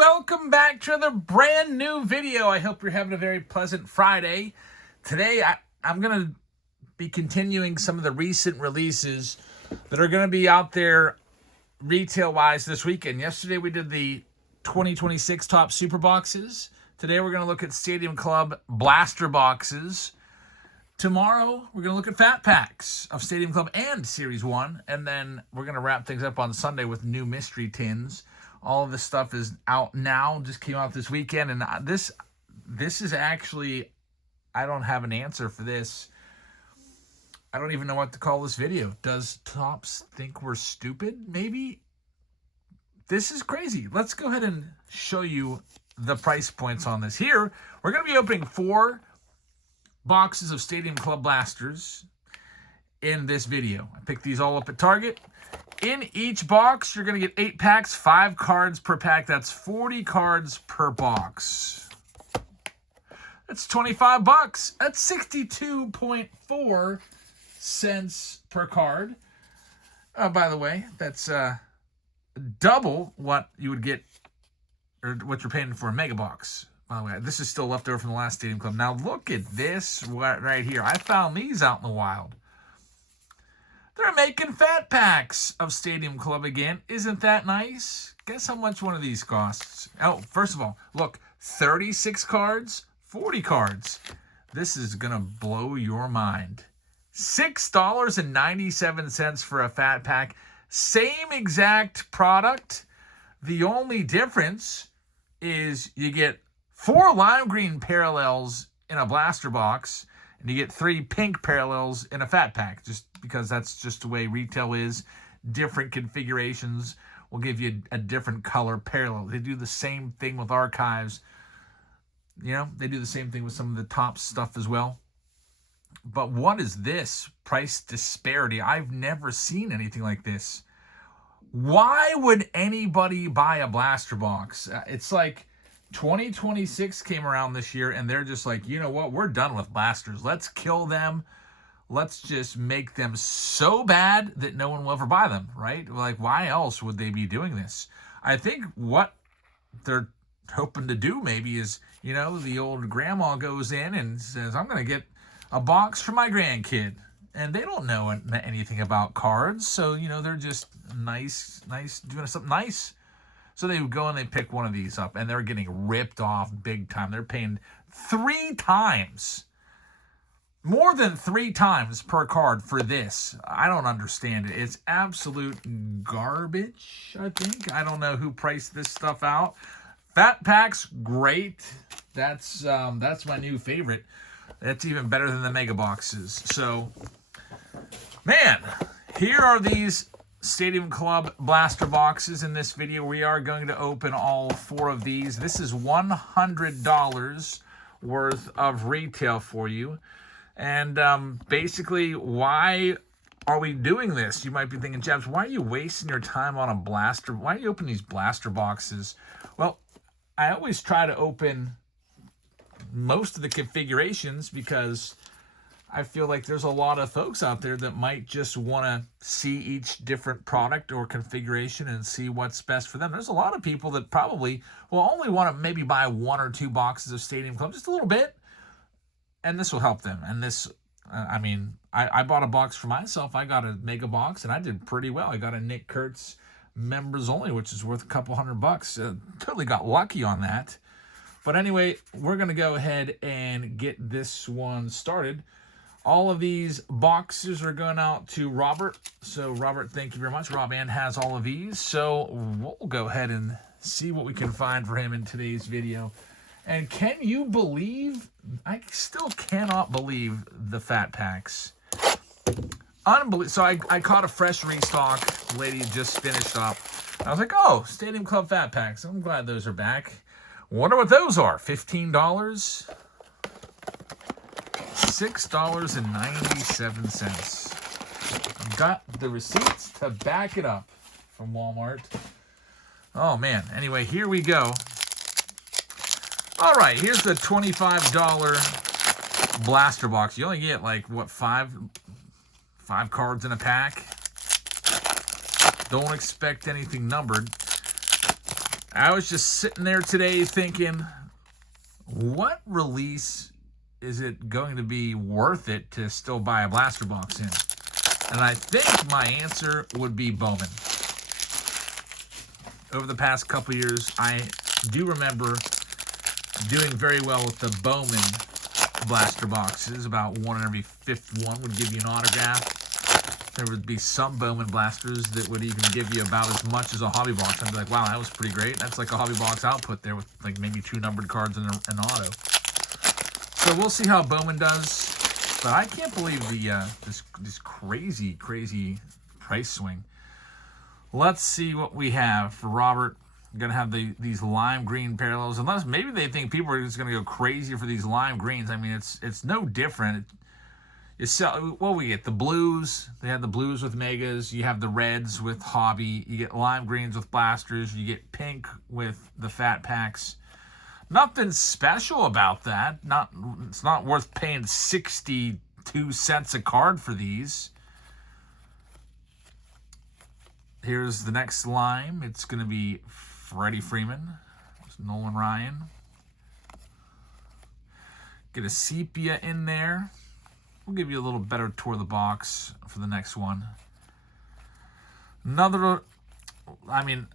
welcome back to another brand new video. I hope you're having a very pleasant Friday. Today, I'm going to be continuing some of the recent releases that are going to be out there retail-wise this weekend. Yesterday, we did the 2026 top super boxes. Today, we're going to look at Stadium Club blaster boxes. Tomorrow, we're going to look at fat packs of Stadium Club and Series 1. And then we're going to wrap things up on Sunday with new mystery tins. All of this stuff is out now, just came out this weekend. And this is actually, I don't have an answer for this. I don't even know what to call this video. Does Topps think we're stupid? Maybe. This is crazy. Let's go ahead and show you the price points on this. Here, we're going to be opening 4 boxes of Stadium Club blasters in this video. I picked these all up at Target. In each box, you're going to get 8 packs, 5 cards per pack. That's 40 cards per box. That's $25. That's 62.4 cents per card. By the way, that's double what you would get, or what you're paying for a mega box. By the way, this is still left over from the last Stadium Club. Now look at this right here. I found these out in the wild. They're making fat packs of Stadium Club again. Isn't that nice? Guess how much one of these costs? Oh, first of all, look, 36 cards, 40 cards. This is going to blow your mind. $6.97 for a fat pack. Same exact product. The only difference is you get 4 lime green parallels in a blaster box, and you get 3 pink parallels in a fat pack, just because that's just the way retail is. Different configurations will give you a different color parallel. They do the same thing with archives. You know, they do the same thing with some of the top stuff as well. But what is this price disparity? I've never seen anything like this. Why would anybody buy a blaster box? It's like 2026 came around this year, and they're just like, you know what? We're done with blasters. Let's kill them. Let's just make them so bad that no one will ever buy them, right? Like, why else would they be doing this? I think what they're hoping to do maybe is, you know, the old grandma goes in and says, I'm going to get a box for my grandkid. And they don't know anything about cards. So, you know, they're just nice, doing something nice. So they would go and they pick one of these up, and they're getting ripped off big time. They're paying 3 times, more than 3 times per card for this. I don't understand it. It's absolute garbage, I think. I don't know who priced this stuff out. Fat packs, great. That's my new favorite. That's even better than the mega boxes. So, man, here are these Stadium Club blaster boxes in this video. We are going to open all 4 of these. This is $100 worth of retail for you. And basically, why are we doing this? You might be thinking, Jabs, why are you wasting your time on a blaster? Why are you opening these blaster boxes? Well, I always try to open most of the configurations because I feel like there's a lot of folks out there that might just want to see each different product or configuration and see what's best for them. There's a lot of people that probably will only want to maybe buy 1 or 2 boxes of Stadium Club, just a little bit, and this will help them. And this, I bought a box for myself. I got a mega box, and I did pretty well. I got a Nick Kurtz members only, which is worth a couple $100. Totally got lucky on that. But anyway, we're going to go ahead and get this one started. All of these boxes are going out to Robert. So, Robert, thank you very much. Rob Ann has all of these. So, we'll go ahead and see what we can find for him in today's video. And can you believe? I still cannot believe the fat packs. Unbelievable. So, I caught a fresh restock. Lady just finished up. I was like, oh, Stadium Club fat packs. I'm glad those are back. Wonder what those are. $15? $6.97. Got the receipts to back it up from Walmart. Oh, man. Anyway, here we go. All right, here's the $25 blaster box. You only get, like, what, 5 cards in a pack? Don't expect anything numbered. I was just sitting there today thinking, what release is it going to be worth it to still buy a blaster box in? And I think my answer would be Bowman. Over the past couple years, I do remember doing very well with the Bowman blaster boxes. About one in every fifth one would give you an autograph. There would be some Bowman blasters that would even give you about as much as a hobby box. I'd be like, wow, that was pretty great. That's like a hobby box output there with like maybe 2 numbered cards and an auto. So we'll see how Bowman does. But I can't believe the this crazy price swing. Let's see what we have for Robert. I'm going to have these lime green parallels. Unless maybe they think people are just going to go crazy for these lime greens. I mean, it's no different. Well, we get the blues. They have the blues with megas. You have the reds with hobby. You get lime greens with blasters. You get pink with the fat packs. Nothing special about that. It's not worth paying 62 cents a card for these. Here's the next lime. It's going to be Freddie Freeman. There's Nolan Ryan. Get a sepia in there. We'll give you a little better tour of the box for the next one. Another, I mean,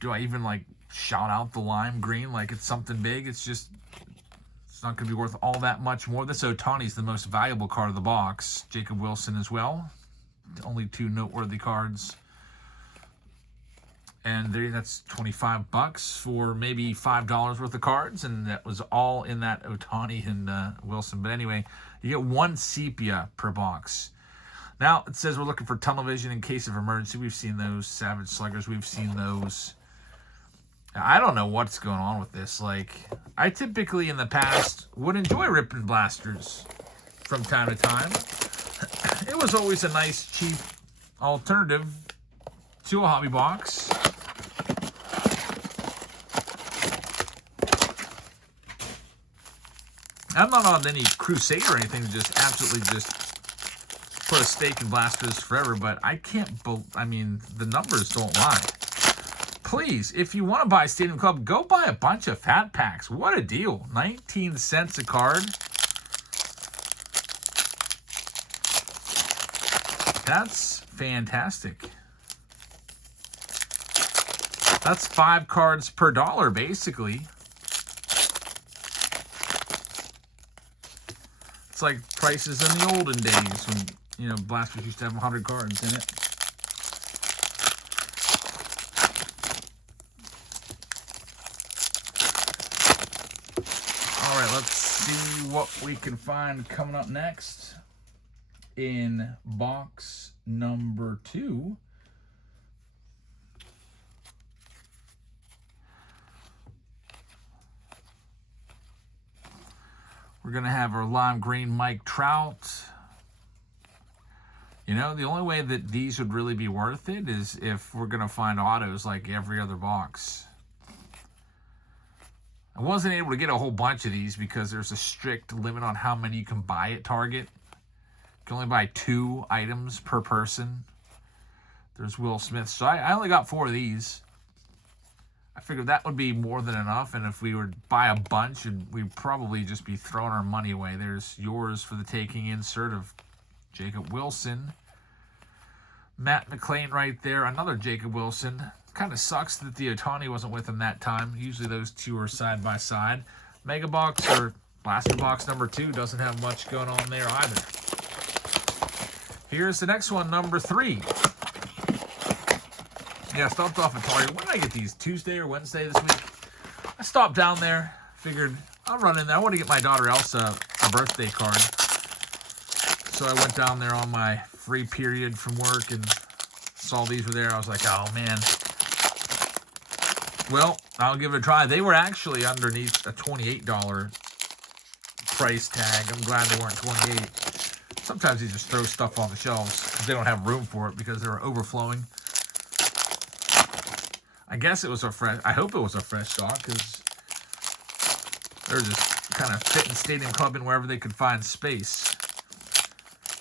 do I even like shout out the lime green like it's something big? It's not going to be worth all that much more. This Ohtani's the most valuable card of the box. Jacob Wilson as well. Only 2 noteworthy cards. And that's $25 for maybe $5 worth of cards, and that was all in that Ohtani and Wilson. But anyway, you get 1 sepia per box. Now, it says we're looking for tunnel vision in case of emergency. We've seen those. Savage Sluggers, we've seen those. I don't know what's going on with this. Like, I typically in the past would enjoy ripping blasters from time to time. It was always a nice, cheap alternative to a hobby box. I'm not on any crusade or anything to just absolutely just put a stake in blasters forever, but I can't, I mean, the numbers don't lie. Please, if you want to buy Stadium Club, go buy a bunch of fat packs. What a deal. 19 cents a card. That's fantastic. That's 5 cards per dollar, basically. It's like prices in the olden days when, you know, blasters used to have 100 cards in it. All right, let's see what we can find coming up next in box number 2. We're going to have our lime green Mike Trout. You know, the only way that these would really be worth it is if we're going to find autos like every other box. I wasn't able to get a whole bunch of these because there's a strict limit on how many you can buy at Target. You can only buy 2 items per person. There's Will Smith. So I only got 4 of these. I figured that would be more than enough, and if we would buy a bunch, we'd probably just be throwing our money away. There's yours for the taking insert of Jacob Wilson. Matt McClain right there, another Jacob Wilson. Kind of sucks that the Ohtani wasn't with him that time. Usually those 2 are side by side. Mega Box or Blaster Box number 2 doesn't have much going on there either. Here's the next one, number 3. Yeah, I stopped off at Target. When did I get these? Tuesday or Wednesday this week? I stopped down there. Figured I'll run in there. I want to get my daughter Elsa a birthday card. So I went down there on my free period from work and saw these were there. I was like, oh, man. Well, I'll give it a try. They were actually underneath a $28 price tag. I'm glad they weren't $28. Sometimes you just throw stuff on the shelves because they don't have room for it because they're overflowing. I guess it was a fresh, I hope it was a fresh stock because they're just kind of fitting Stadium Club in wherever they could find space.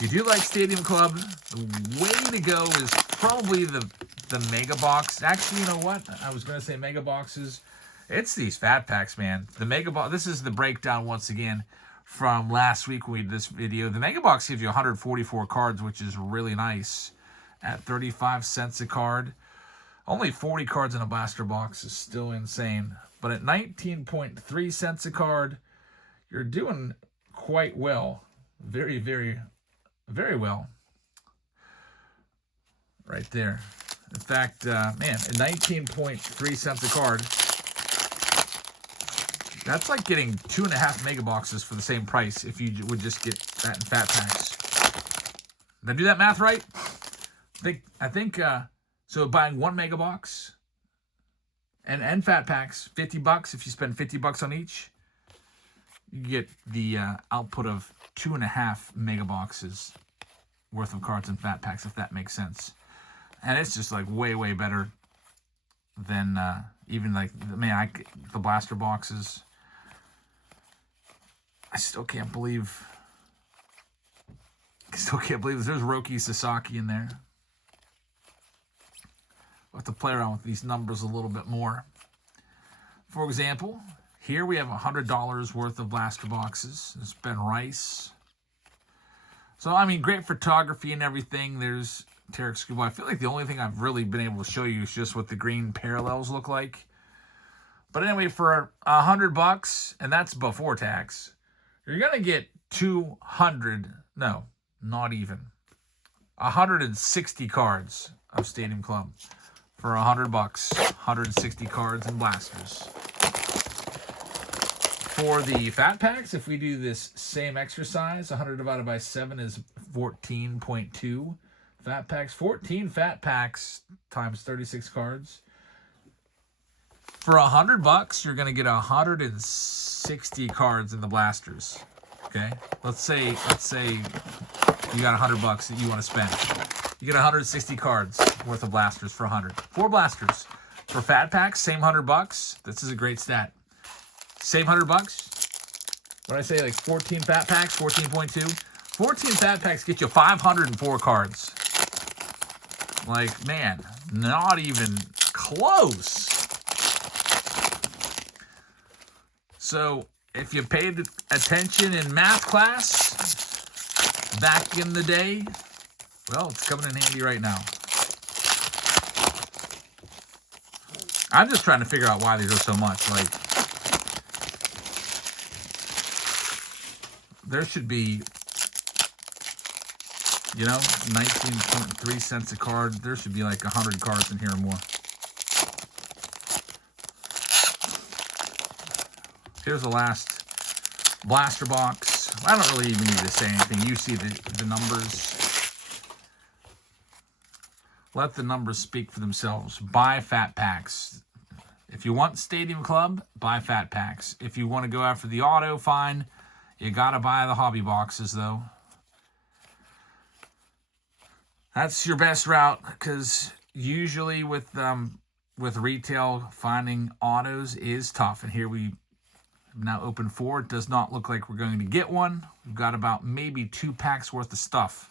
If you do like Stadium Club, the way to go is probably the the mega box. Actually, you know what? I was going to say mega boxes. It's these fat packs, man. The mega box. This is the breakdown once again from last week when we did this video. The mega box gives you 144 cards, which is really nice at 35 cents a card. Only 40 cards in a blaster box is still insane. But at 19.3 cents a card, you're doing quite well. Very, very, very well. Right there. In fact, man, at 19.3 cents a card, that's like getting 2.5 mega boxes for the same price if you would just get that in fat packs. Did I do that math right? I think so buying 1 mega box and fat packs, $50 if you spend $50 on each, you get the output of 2.5 mega boxes worth of cards and fat packs, if that makes sense. And it's just like way, way better than even like, man, the blaster boxes. I still can't believe there's Roki Sasaki in there. We'll have to play around with these numbers a little bit more. For example, here we have $100 worth of blaster boxes. There's Ben Rice. So, I mean, great photography and everything. There's Tarek Skubal. I feel like the only thing I've really been able to show you is just what the green parallels look like. But anyway, for $100, and that's before tax, you're going to get 160 cards of Stadium Club. For $100, 160 cards and blasters. For the fat packs, if we do this same exercise, 100 divided by 7 is 14.2 fat packs. 14 fat packs times 36 cards. For $100, you're going to get 160 cards in the blasters. Okay, let's say you got $100 that you want to spend. You get 160 cards worth of blasters for 100. 4 blasters. For fat packs, same $100. This is a great stat. Same $100. What did I say? Like 14 fat packs, 14.2. 14 fat packs get you 504 cards. Like, man, not even close. So, if you paid attention in math class back in the day, well, it's coming in handy right now. I'm just trying to figure out why these are so much. Like, there should be, 19.3 cents a card. There should be like 100 cards in here or more. Here's the last blaster box. I don't really even need to say anything. You see the numbers. Let the numbers speak for themselves. Buy fat packs. If you want Stadium Club, buy fat packs. If you want to go after the auto, fine. You got to buy the hobby boxes, though. That's your best route, because usually with retail, finding autos is tough. And here we now open 4. It does not look like we're going to get one. We've got about maybe 2 packs worth of stuff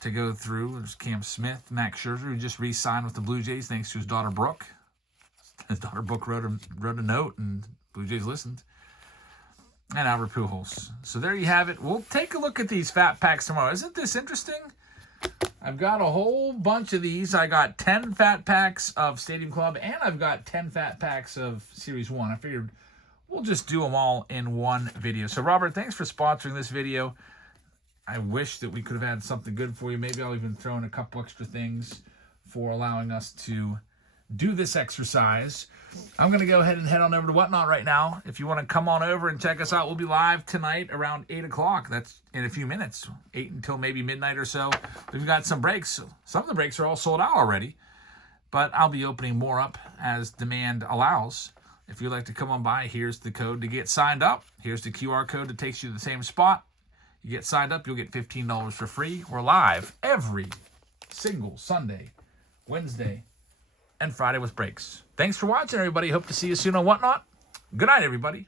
to go through. There's Cam Smith, Max Scherzer, who just re-signed with the Blue Jays thanks to his daughter Brooke. His daughter Brooke wrote a note, and Blue Jays listened. And Albert Pujols. So there you have it. We'll take a look at these fat packs tomorrow. Isn't this interesting? I've got a whole bunch of these. I got 10 fat packs of Stadium Club, and I've got 10 fat packs of Series 1. I figured we'll just do them all in one video. So, Robert, thanks for sponsoring this video. I wish that we could have had something good for you. Maybe I'll even throw in a couple extra things for allowing us to do this exercise. I'm going to go ahead and head on over to Whatnot right now. If you want to come on over and check us out, we'll be live tonight around 8 o'clock. That's in a few minutes, 8 until maybe midnight or so. We've got some breaks. Some of the breaks are all sold out already, but I'll be opening more up as demand allows. If you'd like to come on by, here's the code to get signed up. Here's the QR code that takes you to the same spot. You get signed up, you'll get $15 for free. We're live every single Sunday, Wednesday, and Friday with breaks. Thanks for watching, everybody. Hope to see you soon on Whatnot. Good night, everybody.